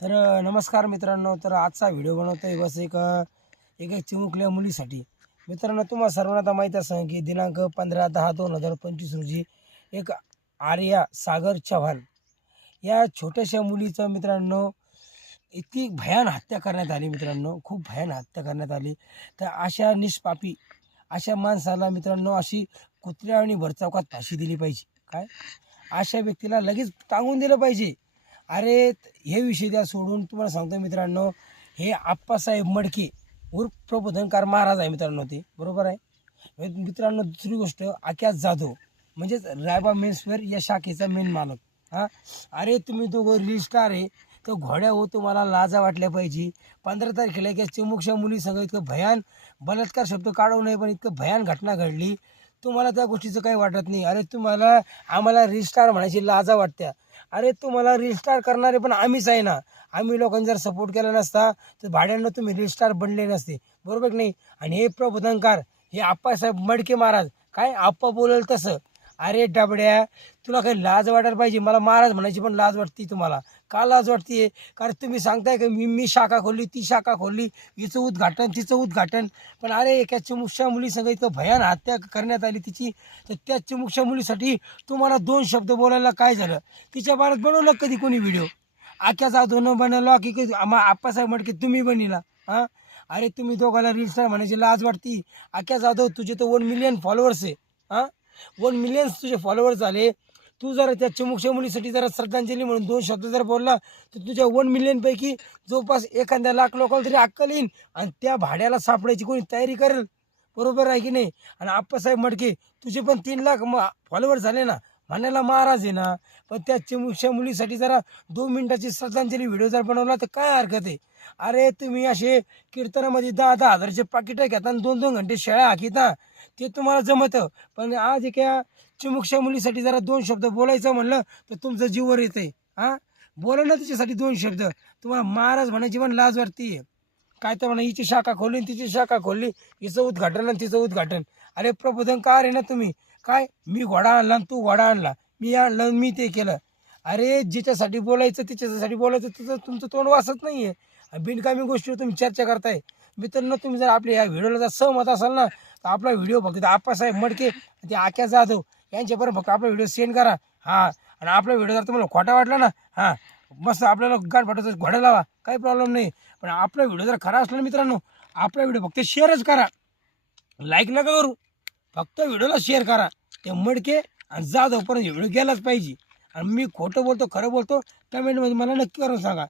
तर नमस्कार मित्रांनो. तर आजचा व्हिडिओ बनवतोय बस एक चिमुकल्या मुलीसाठी. मित्रांनो, तुम्हाला सर्वांना आता माहीत असेल की दिनांक 15/10/2025 रोजी एक आर्या सागर चव्हाण या छोट्याशा मुलीचं मित्रांनो इतकी भयान हत्या करण्यात आली. मित्रांनो, खूप भयान हत्या करण्यात आली. तर अशा निष्पापी अशा माणसाला मित्रांनो अशी कुत्र्यावानी भरचौकात फाशी दिली पाहिजे. काय, अशा व्यक्तीला लगेच टांगून दिलं पाहिजे. अरे, हे विषय द्या सोडून. तुम्हाला सांगतो मित्रांनो, हे आप्पासाहेब मडके उर्फ प्रबोधनकार महाराज आहे मित्रांनो, ते बरोबर आहे. मित्रांनो, दुसरी गोष्ट आक्या जाधव म्हणजेच रायबा मेन्सवेअर या शाखेचा मेन मालक. हां, अरे तुम्ही दोघं रील स्टार आहे, तर घोड्या हो तुम्हाला लाजा वाटल्या पाहिजे. 15 तारखेला एका चिमुकशा मुलीसंग इतकं भयान बलात्कार शब्द काढू नये, पण इतकं भयान घटना घडली. तुम्हाला त्या गोष्टीचं काही वाटत नाही. अरे तुम्हाला आम्हाला रील स्टार म्हणायची लाजा वाटत्या. अरे तुम्हाला रील स्टार करणारे पण आम्हीच आहे ना. आम्ही लोकांनी जर सपोर्ट केला नसता तर भाड्यानं तुम्ही रील स्टार बनले नसते, बरोबर की नाही. आणि हे प्रबोधनकार, हे आप्पासाहेब मडके महाराज, काय आप्पा बोलेल तसं. अरे डबड्या, तुला काही लाज वाटायला पाहिजे. मला महाराज म्हणायची पण लाज वाटते तुम्हाला. का लाज वाटते? कारण तुम्ही सांगताय का मी शाखा खोलली, ती शाखा खोलली, हिचं उद्घाटन तिचं उद्घाटन. पण अरे एका चिमुकशा मुलीसंग इतकं भयान हत्या करण्यात आली तिची. तर त्या चिमुकशा मुलीसाठी तुम्हाला 2 शब्द बोलायला काय झालं? तिच्या बारात बनवलं कधी कोणी व्हिडिओ? आख्या जाधवनं बनवला की आप्पासाहेब मडके तुम्ही बनिला? हां, अरे तुम्ही दोघाला रील स्टार म्हणायची लाज वाटती. आख्या जाधव, तुझे तर 1 मिलियन फॉलोअर्स आहे. हां, 1 मिलियन तुझे फॉलोअर्स झाले. तू जर त्या चिमुकशा मुलीसाठी जरा श्रद्धांजली म्हणून 2 शब्द जर बोलला तर तुझ्या 1 मिलियनपैकी जवळपास एखाद्या लाख लोकांना तरी अक्कल येईल आणि त्या भाड्याला सापडायची कोणी तयारी करेल, बरोबर आहे की नाही. आणि आप्पासाहेब मडके, तुझे पण 3 लाख फॉलोअर झाले ना, म्हणायला महाराज आहे ना. पण त्या चिमुकशा मुलीसाठी जरा 2 मिनिटाची श्रद्धांजली व्हिडिओ जर बनवला तर काय हरकत आहे. अरे तुम्ही असे कीर्तनामध्ये 10-10 हजाराचे पाकिटं घेता आणि 2-2 घंटे शेळ्या हाकिता, ते तुम्हाला जमतं. पण आज एका चिमुकशा मुलीसाठी जरा 2 शब्द बोलायचं म्हणलं तर तुमचं जीवावर येतंय. हां, बोला ना तिच्यासाठी 2 शब्द. तुम्हाला महाराज म्हणायची पण लाज वाटते. काय तर म्हणा, हिची शाखा खोलली आणि तिची शाखा खोलली, हिचं उद्घाटन आणि तिचं उद्घाटन. अरे प्रबोधनकार आहे ना तुम्ही. काय, मी घोडा आणला आणि तू घोडा आणला, मी आणलं आणि मी ते केलं. अरे जिच्यासाठी बोलायचं तिच्यासाठी बोलायचं, तिचं तुमचं तोंड वाचत नाही आहे. बिनकामी गोष्टीवर तुम्ही चर्चा करताय. मित्रांनो, तुम्ही जर आपल्या या व्हिडिओला जर सहमत असाल ना, तर आपला व्हिडिओ फक्त आप्पासाहेब मडके ते आक्या जाधव यांच्यापर्यंत फक्त आपला व्हिडिओ सेंड करा. हां, आणि आपला व्हिडिओ जर तुम्हाला खोटा वाटला ना, हां, मस्त आपल्याला गाठ फाटाचं घोडा लावा, काही प्रॉब्लेम नाही. पण आपला व्हिडिओ जर खरा असला ना मित्रांनो, आपला व्हिडिओ फक्त शेअरच करा, लाईक नका करू. फक्त व्हिडिओला शेअर करा. ते मडके आणि जाधवपर्यंत व्हिडिओ गेलाच पाहिजे. आणि मी खोटं बोलतो खरं बोलतो कमेंटमध्ये मला नक्की करून सांगा.